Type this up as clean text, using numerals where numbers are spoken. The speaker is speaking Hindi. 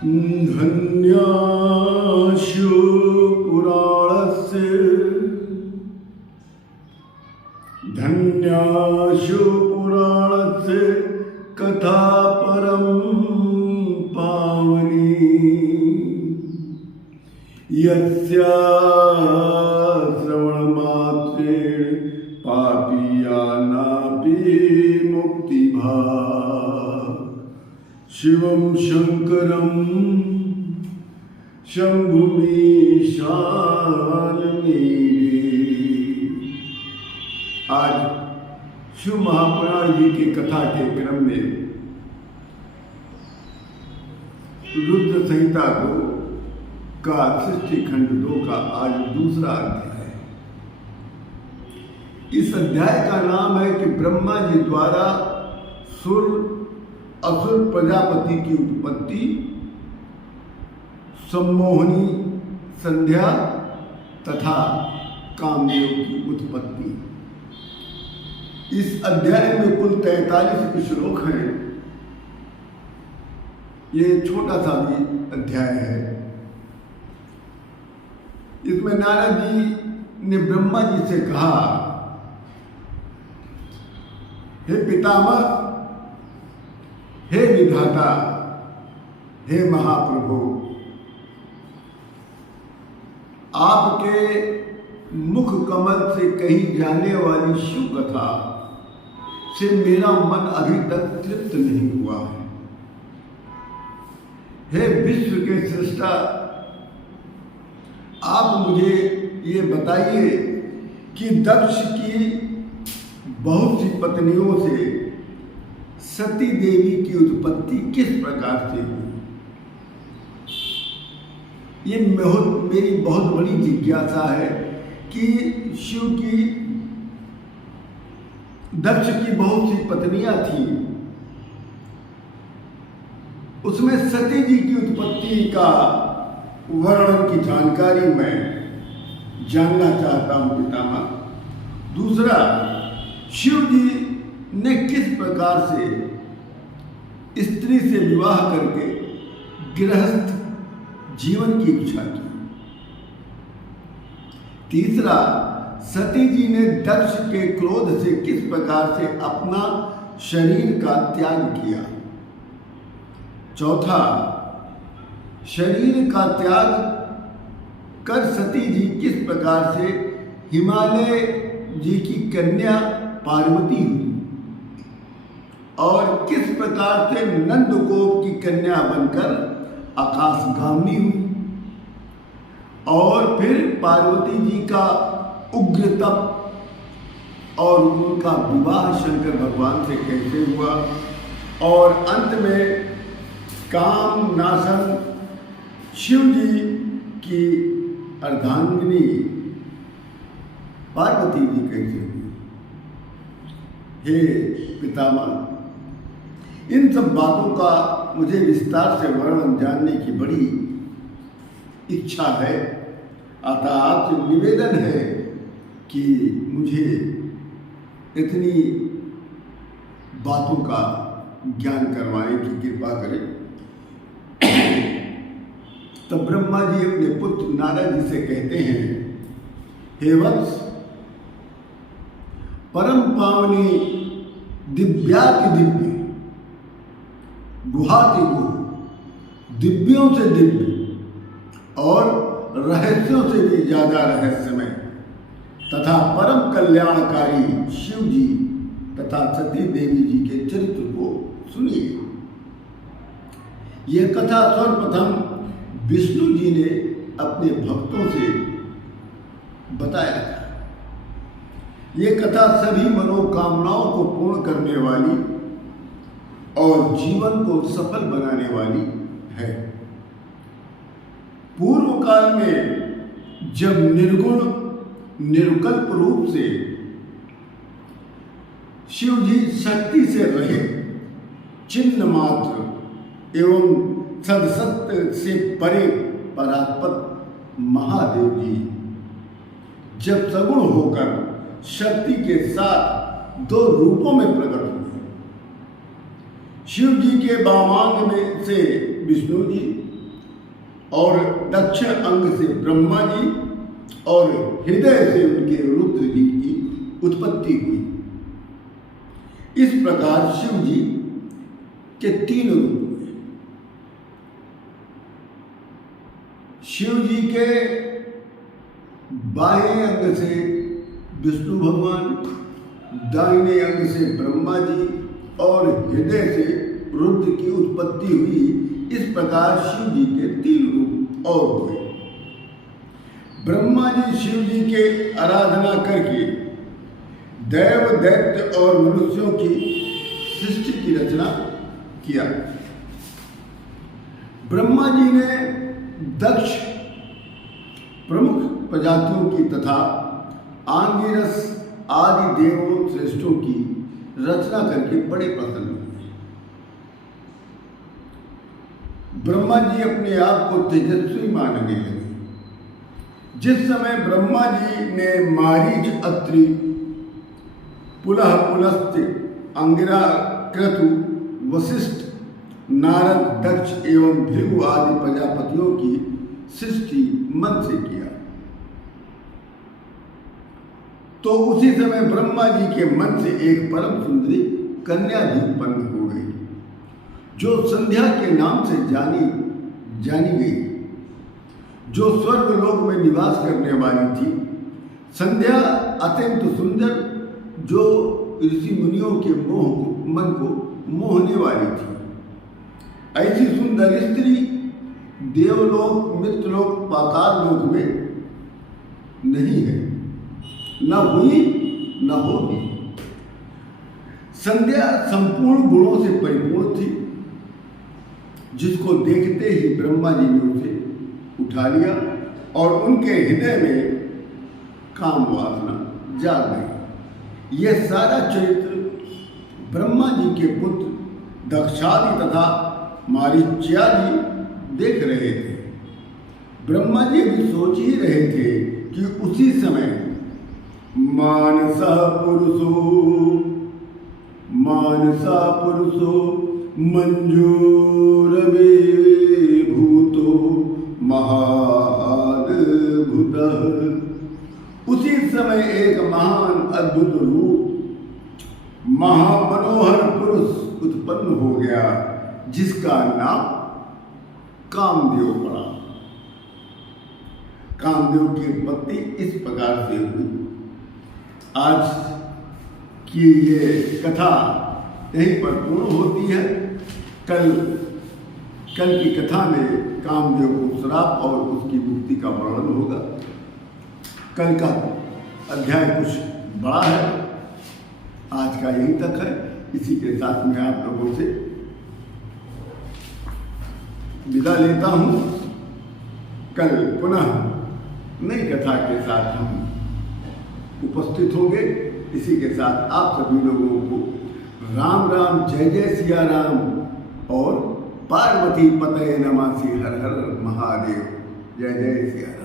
धन्याशु पुराणस्य कथा परम पावनी यस्या श्रवण मात्रेण पापीयानापि मुक्ति भाग शिवं शंकरं शंभुमीशानमेरे। आज शिव महापुराण जी की कथा के क्रम में रुद्र संहिता 2 का सृष्टि खंड 2 का आज दूसरा अध्याय है। इस अध्याय का नाम है कि ब्रह्मा जी द्वारा असुर प्रजापति की उत्पत्ति, सम्मोहनी संध्या तथा कामदेव की उत्पत्ति। इस अध्याय में कुल 43 श्लोक हैं। ये छोटा सा भी अध्याय है। इसमें नारद जी ने ब्रह्मा जी से कहा, हे पितामह, हे विधाता, हे महाप्रभु, आपके मुख कमल से कही जाने वाली शिव कथा से मेरा मन अभी तक तृप्त नहीं हुआ है। हे विश्व के सृष्टा, आप मुझे ये बताइए कि दक्ष की बहुत सी पत्नियों से सती देवी की उत्पत्ति किस प्रकार से हुई। ये मेरी बहुत बड़ी जिज्ञासा है कि शिव की दक्ष की बहुत सी पत्नियां थीं, उसमें सती जी की उत्पत्ति का वर्णन की जानकारी मैं जानना चाहता हूं पितामह। दूसरा, शिव जी ने किस प्रकार से स्त्री से विवाह करके गृहस्थ जीवन की इच्छा की। तीसरा, सती जी ने दक्ष के क्रोध से किस प्रकार से अपना शरीर का त्याग किया। चौथा, शरीर का त्याग कर सती जी किस प्रकार से हिमालय जी की कन्या पार्वती हुई और किस प्रकार से नंदगोप की कन्या बनकर आकाशगामी हुई और फिर पार्वती जी का उग्र तप और उनका विवाह शंकर भगवान से कैसे हुआ और अंत में काम नाशन शिव जी की अर्धांगिनी पार्वती जी कैसे हुई। हे पितामह, इन सब बातों का मुझे विस्तार से वर्णन जानने की बड़ी इच्छा है। अतः आपसे निवेदन है कि मुझे इतनी बातों का ज्ञान करवाने की कृपा करें। तब ब्रह्मा जी अपने पुत्र नारद जी से कहते हैं, हे वत्स, परम पावनी दिव्याति दिव्य, गुहाति गुह, दिव्यों से दिव्य और रहस्यों से भी ज्यादा रहस्यमय तथा परम कल्याणकारी शिव जी तथा सती देवी जी के चरित्र को सुनिए। यह कथा सर्वप्रथम विष्णु जी ने अपने भक्तों से बताया था। ये कथा सभी मनोकामनाओं को पूर्ण करने वाली और जीवन को सफल बनाने वाली है। पूर्व काल में जब निर्गुण निर्विकल्प रूप से शिव जी शक्ति से रहित चिन्ह मात्र एवं सदसत्य से परे परात्पर महादेव जी जब सगुण होकर शक्ति के साथ 2 रूपों में प्रकट हुए। शिव जी के वामांग में से विष्णु जी और दक्षिण अंग से ब्रह्मा जी और हृदय से उनके रुद्र जी की उत्पत्ति हुई। इस प्रकार शिव जी के 3 रूप हुए। शिव जी के बाएं अंग से विष्णु भगवान, दाहिने अंग से ब्रह्मा जी और हृदय से रुद्र की उत्पत्ति हुई। इस प्रकार शिव जी के 3 रूप और हुए। ब्रह्मा जी शिव जी के आराधना करके दैव, दैत्य और मनुष्यों की सृष्टि की रचना किया। ब्रह्मा जी ने दक्ष, प्रमुख प्रजातियों की तथा आंगिरस आदि देवों श्रेष्ठों की रचना करके बड़े प्रसन्न हुए। ब्रह्मा जी अपने आप को तेजस्वी मानने लगे। जिस समय ब्रह्मा जी ने मारीच, अत्रि, पुलह, पुलस्त्य, अंगिरा, क्रतु, वशिष्ठ, नारद, दक्ष एवं भृगु आदि प्रजापतियों की सृष्टि मन से किया, तो उसी समय ब्रह्मा जी के मन से एक परम सुंदरी कन्या भी उत्पन्न हो गई, जो संध्या के नाम से जानी गई, जो स्वर्ग लोक में निवास करने वाली थी। संध्या अत्यंत सुंदर, जो ऋषि मुनियों के मन को मोहने वाली थी। ऐसी सुंदर स्त्री देवलोक, मृतलोक, पाताल लोक में नहीं है, न हुई न होगी। संध्या संपूर्ण गुणों से परिपूर्ण थी, जिसको देखते ही ब्रह्मा जी ने उसे उठा लिया और उनके हृदय में काम वासना जाग गई। यह सारा चरित्र ब्रह्मा जी के पुत्र दक्षादि तथा मारीच्यादि देख रहे थे। ब्रह्मा जी भी सोच ही रहे थे कि उसी समय मानसा पुरुषो मंजूरवे भूतो महाद्भुत। उसी समय एक महान अद्भुत रूप, महामनोहर पुरुष उत्पन्न हो गया, जिसका नाम कामदेव पड़ा। कामदेव की उत्पत्ति इस प्रकार से हुई। आज की ये कथा यहीं पर पूर्ण होती है। कल की कथा में कामदेव को श्राप और उसकी मुक्ति का वर्णन होगा। कल का अध्याय कुछ बड़ा है, आज का यहीं तक है। इसी के साथ मैं आप लोगों से विदा लेता हूँ। कल पुनः नई कथा के साथ हम उपस्थित होंगे। इसी के साथ आप सभी लोगों को राम राम, जय जय सिया राम और पार्वती पतये नमः, हर हर महादेव। जय जय सिया राम।